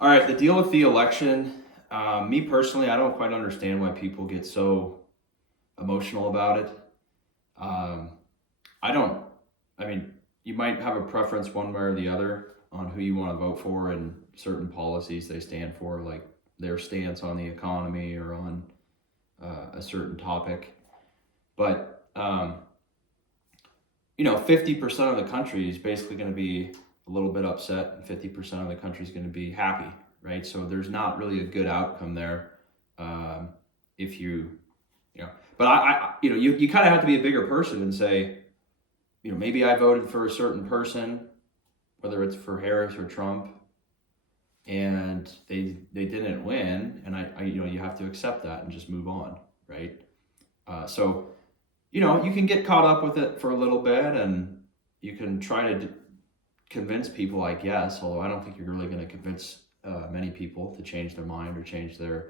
All right, the deal with the election. Me personally, I don't quite understand why people get so emotional about it. Um, I don't. I mean, you might have a preference one way or the other on who you want to vote for and certain policies they stand for, like their stance on the economy or on a certain topic. But 50% of the country is basically going to be a little bit upset, and 50% of the country is going to be happy, right? So there's not really a good outcome there. Um, if you know, but you kind of have to be a bigger person and say, maybe I voted for a certain person, whether it's for Harris or Trump, and they didn't win, and you have to accept that and just move on, right? So you can get caught up with it for a little bit, and you can try to convince people, I guess. Although I don't think you're really going to convince many people to change their mind or change the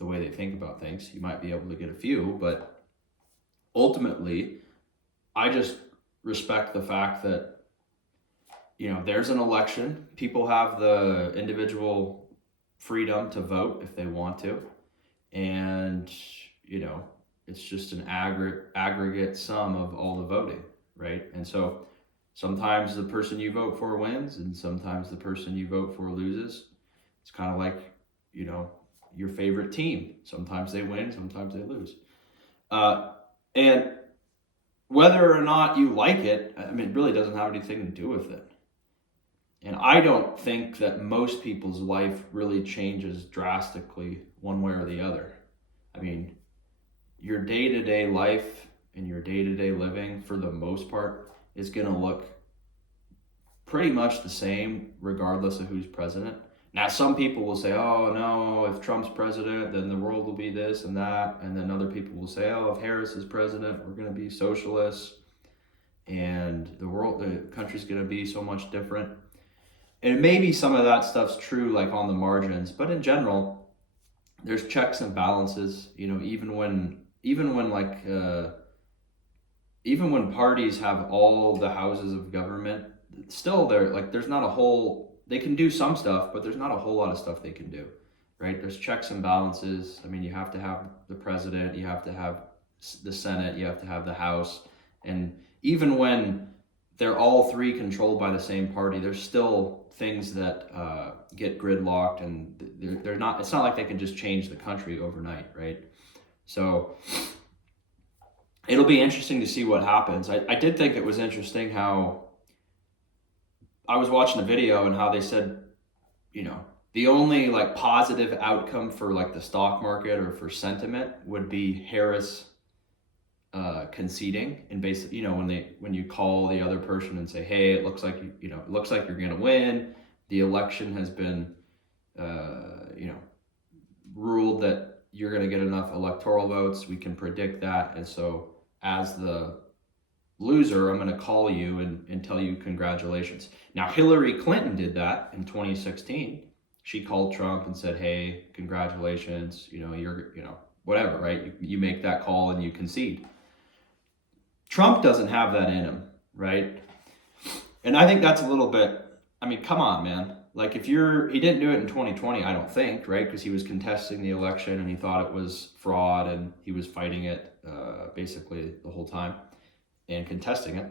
way they think about things. You might be able to get a few, but ultimately, I just respect the fact that there's an election. People have the individual freedom to vote if they want to, and you know it's just an aggregate sum of all the voting, right? And so sometimes the person you vote for wins, and sometimes the person you vote for loses. It's kind of like you know your favorite team. Sometimes they win, sometimes they lose, and whether or not you like it, I mean, it really doesn't have anything to do with it. And I don't think that most people's life really changes drastically one way or the other. I mean, your day to day life and your day to day living, for the most part, is going to look pretty much the same regardless of who's president. Now, some people will say, oh, no, if Trump's president, then the world will be this and that. And then other people will say, oh, if Harris is president, we're going to be socialists and the country's going to be so much different. And maybe some of that stuff's true, like on the margins, but in general, there's checks and balances. Even when parties have all the houses of government, still there's not a whole. They can do some stuff, but there's not a whole lot of stuff they can do, right? There's checks and balances. I mean, you have to have the president, you have to have the Senate, you have to have the House, and even when they're all three controlled by the same party, there's still things that get gridlocked, and they're not. It's not like they can just change the country overnight, right? So it'll be interesting to see what happens. I did think it was interesting how I was watching a video and how they said, the only like positive outcome for like the stock market or for sentiment would be Harris conceding, and basically, when you call the other person and say, hey, it looks like it looks like you're going to win. The election has been ruled that you're going to get enough electoral votes. We can predict that, and so as the loser, I'm going to call you and tell you congratulations. Now, Hillary Clinton did that in 2016. She called Trump and said, hey, congratulations, you're whatever, right? You make that call and you concede. Trump doesn't have that in him, right? And I think that's a little bit, I mean, come on, man. Like he didn't do it in 2020, I don't think, right? Because he was contesting the election and he thought it was fraud, and he was fighting it basically the whole time and contesting it.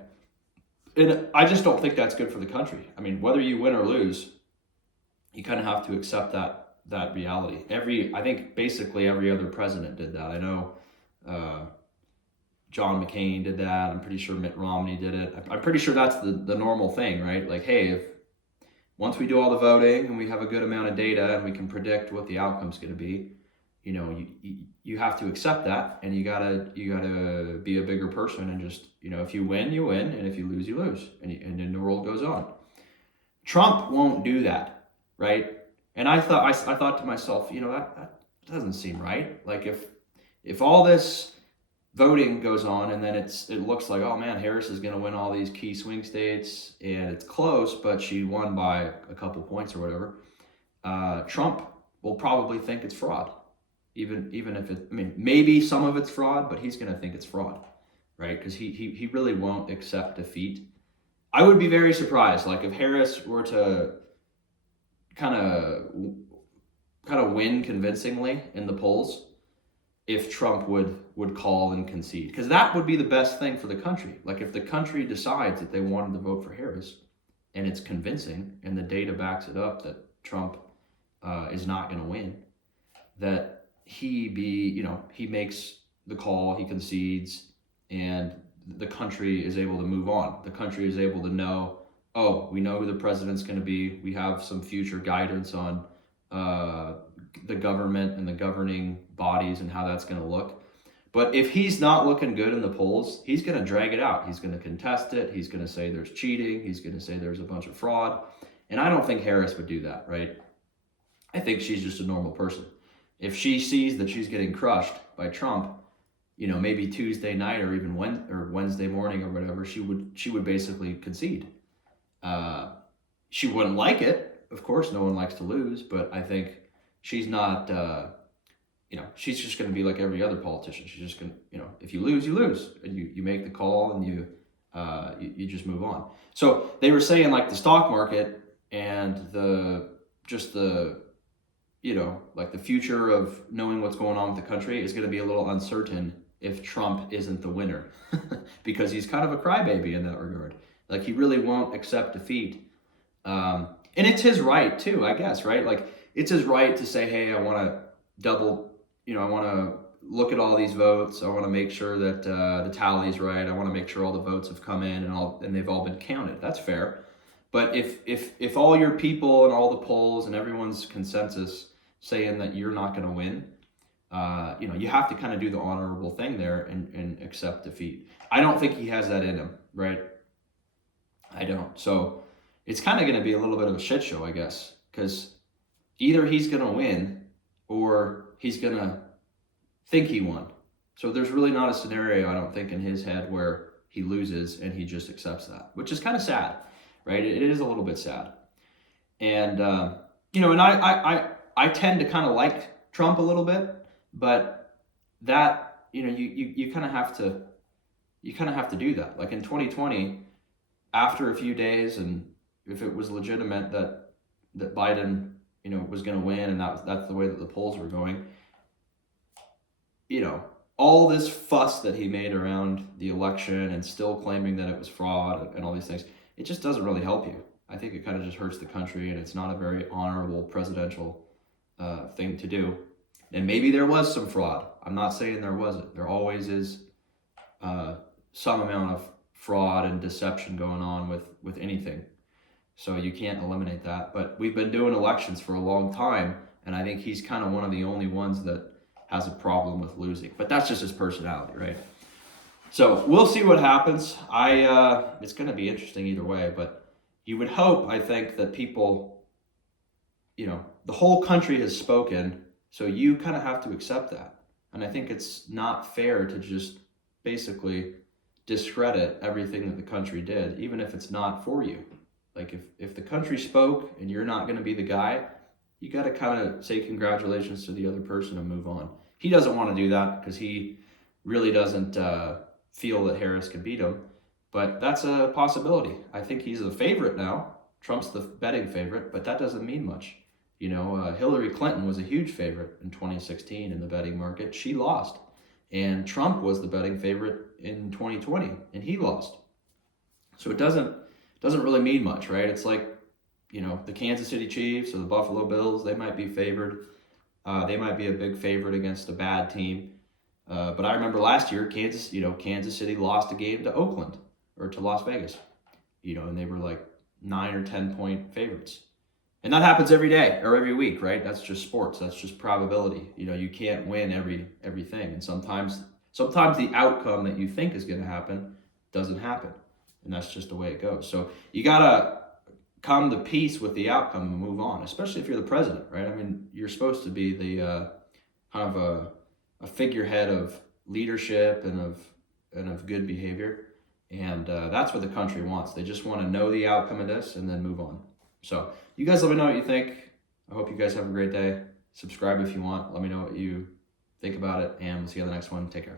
And I just don't think that's good for the country. I mean, whether you win or lose, you kind of have to accept that reality. I think basically every other president did that. I know John McCain did that. I'm pretty sure Mitt Romney did it. I'm pretty sure that's the normal thing, right? Like, hey, if once we do all the voting and we have a good amount of data and we can predict what the outcome's going to be, you have to accept that, and you gotta be a bigger person, and just if you win, you win, and if you lose, and then the world goes on. Trump won't do that, right? And I thought to myself, that doesn't seem right. Like if all this voting goes on and then it looks like, oh man, Harris is going to win all these key swing states and it's close, but she won by a couple points or whatever, Trump will probably think it's fraud. Even if maybe some of it's fraud, but he's going to think it's fraud, right? Because he really won't accept defeat. I would be very surprised, like if Harris were to kind of win convincingly in the polls if Trump would call and concede, because that would be the best thing for the country. Like if the country decides that they wanted to vote for Harris, and it's convincing, and the data backs it up that Trump is not going to win, that he makes the call, he concedes, and the country is able to move on. The country is able to know, oh, we know who the president's going to be. We have some future guidance on the government and the governing bodies and how that's going to look. But if he's not looking good in the polls, he's going to drag it out. He's going to contest it. He's going to say there's cheating. He's going to say there's a bunch of fraud. And I don't think Harris would do that, right? I think she's just a normal person. If she sees that she's getting crushed by Trump, maybe Tuesday night or even Wednesday morning or whatever, she would basically concede. She wouldn't like it. Of course, no one likes to lose, but I think she's not, she's just going to be like every other politician. She's just going to, if you lose, you lose. And you make the call and you just move on. So they were saying like the stock market and the future of knowing what's going on with the country is going to be a little uncertain if Trump isn't the winner, because he's kind of a crybaby in that regard. Like he really won't accept defeat. And it's his right too, I guess, right? Like it's his right to say, hey, I want to I want to look at all these votes. I want to make sure that the tally's right. I want to make sure all the votes have come in and they've all been counted. That's fair. But if all your people and all the polls and everyone's consensus saying that you're not going to win, you have to kind of do the honorable thing there and accept defeat. I don't think he has that in him, right? I don't. So it's kind of going to be a little bit of a shit show, I guess, because either he's going to win or he's going to think he won. So there's really not a scenario, I don't think, in his head where he loses and he just accepts that, which is kind of sad, right? It is a little bit sad. And, and I tend to kind of like Trump a little bit, but that, you kind of have to do that. Like in 2020, after a few days, and if it was legitimate that Biden, was going to win, and that's the way that the polls were going, all this fuss that he made around the election and still claiming that it was fraud and all these things, it just doesn't really help you. I think it kind of just hurts the country, and it's not a very honorable presidential thing to do. And maybe there was some fraud. I'm not saying there wasn't. There always is some amount of fraud and deception going on with anything. So you can't eliminate that. But we've been doing elections for a long time, and I think he's kind of one of the only ones that has a problem with losing. But that's just his personality, right? So we'll see what happens. It's going to be interesting either way, but you would hope, I think, that people, the whole country has spoken, so you kind of have to accept that. And I think it's not fair to just basically discredit everything that the country did, even if it's not for you. Like if the country spoke and you're not going to be the guy, you got to kind of say congratulations to the other person and move on. He doesn't want to do that because he really doesn't feel that Harris can beat him, but that's a possibility. I think he's the favorite now. Trump's the betting favorite, but that doesn't mean much. Hillary Clinton was a huge favorite in 2016 in the betting market. She lost. And Trump was the betting favorite in 2020, and he lost. So it doesn't really mean much, right? It's like, the Kansas City Chiefs or the Buffalo Bills, they might be favored. They might be a big favorite against a bad team. But I remember last year, Kansas City lost a game to Oakland or to Las Vegas, and they were like 9 or 10 point favorites. And that happens every day or every week, right? That's just sports. That's just probability. You can't win everything. And sometimes the outcome that you think is going to happen doesn't happen. And that's just the way it goes. So you got to come to peace with the outcome and move on, especially if you're the president, right? I mean, you're supposed to be the kind of a figurehead of leadership and of good behavior. And that's what the country wants. They just want to know the outcome of this and then move on. So you guys let me know what you think. I hope you guys have a great day. Subscribe if you want. Let me know what you think about it, and we'll see you on the next one. Take care.